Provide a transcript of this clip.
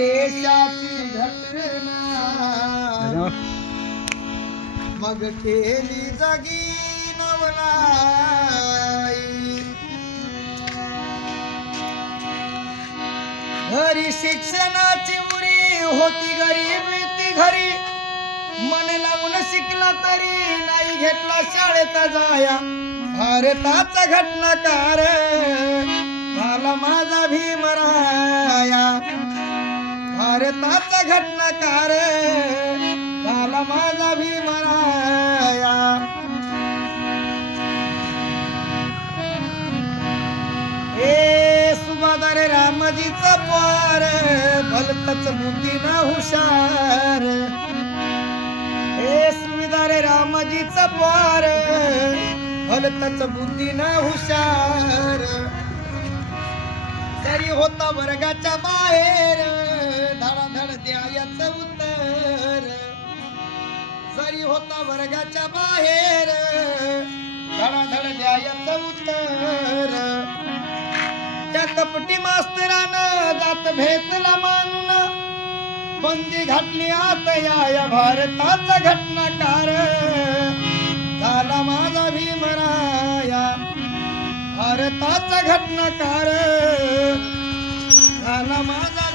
देशाची घटना मग केली जागी नवलाई घरी शिक्षणाची उरी होती गरीबी ती घरी मन लावून शिकला तरी नाही घेतला शाळेत जाया भारताचा घटनाकार झाला माझा भीमराया भारताचा घटनाकार झाला माझा भीमराया ए सुबादार रामजीचा पार भलतच बुद्धीना हुशार ए सुविदार रामजीचा पार भलतच बुद्धीना हुशार जरी होता वर्गाच्या बाहेर धडाधड द्यायचं उत्तर जरी होता वर्गाच्या बाहेर धडाधड द्यायचं उत्तर त्या कपटी मास्तरानं जात भेटला मानून बंदी घातली आत या भारताचा घटनाकार झाला माझा भीमराया भारताचा घटनाकार झाला माझा